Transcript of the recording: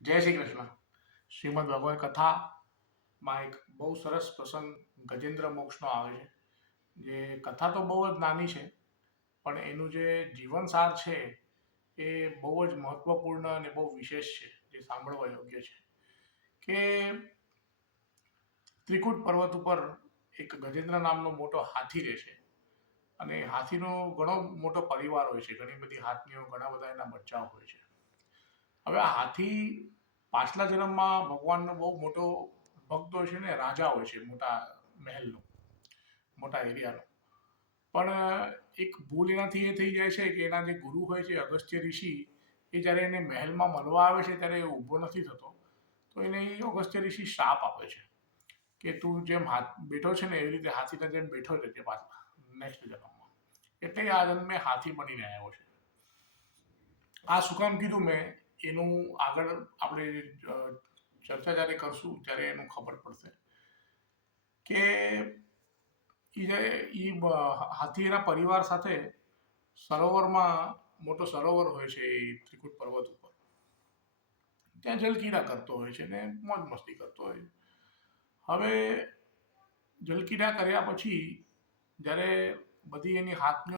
જય શ્રી કૃષ્ણ. શ્રીમદ ભગવદ કથામાં એક બહુ સરસ પ્રસંગ ગજેન્દ્ર મોક્ષનો આવે છે. જે કથા તો બહુ જ નાની છે, પણ એનું જે જીવનસાર છે એ બહુ જ મહત્વપૂર્ણ અને બહુ વિશેષ છે, જે સાંભળવા યોગ્ય છે. કે ત્રિકૂટ પર્વત ઉપર એક ગજેન્દ્ર નામનો મોટો હાથી રહે છે, અને હાથીનો ઘણો મોટો પરિવાર હોય છે, ઘણી બધી હાથીઓ, ઘણા બધા એના બચ્ચાઓ હોય છે. હવે આ હાથી પાછલા જન્મમાં ભગવાનનો બહુ મોટો ભક્ત હોય છે ને, રાજા હોય છે મોટા મહેલનો, મોટા એરિયાનો. પણ એક ભૂલ એનાથી એ થઈ જાય છે કે એના જે ગુરુ હોય છે અગસ્ત્ય ઋષિ, એ જ્યારે એને મહેલમાં મળવા આવે છે ત્યારે એ ઊભો નથી થતો. તો એને એ અગસ્ત્ય ઋષિ શ્રાપ આપે છે કે તું જેમ હાથ બેઠો છે ને એવી રીતે હાથીના જેમ બેઠો રહેજે પાછા નેક્સ્ટ જન્મમાં. એટલે આ જન્મે હાથી બનીને આવ્યો છે. આ શું કામ કીધું મેં, એનું આગળ આપણે ચર્ચા જ્યારે કરશું ત્યારે એનું ખબર પડશે કે હાથી એના પરિવાર સાથે સરોવરમાં, મોટો સરોવર હોય છે એ ત્રિકૂટ પર્વત ઉપર, ત્યાં જલક્રીડા કરતો હોય છે ને મોજ મસ્તી કરતો હોય છે. હવે જલક્રીડા કર્યા પછી જ્યારે બધી એની હાથની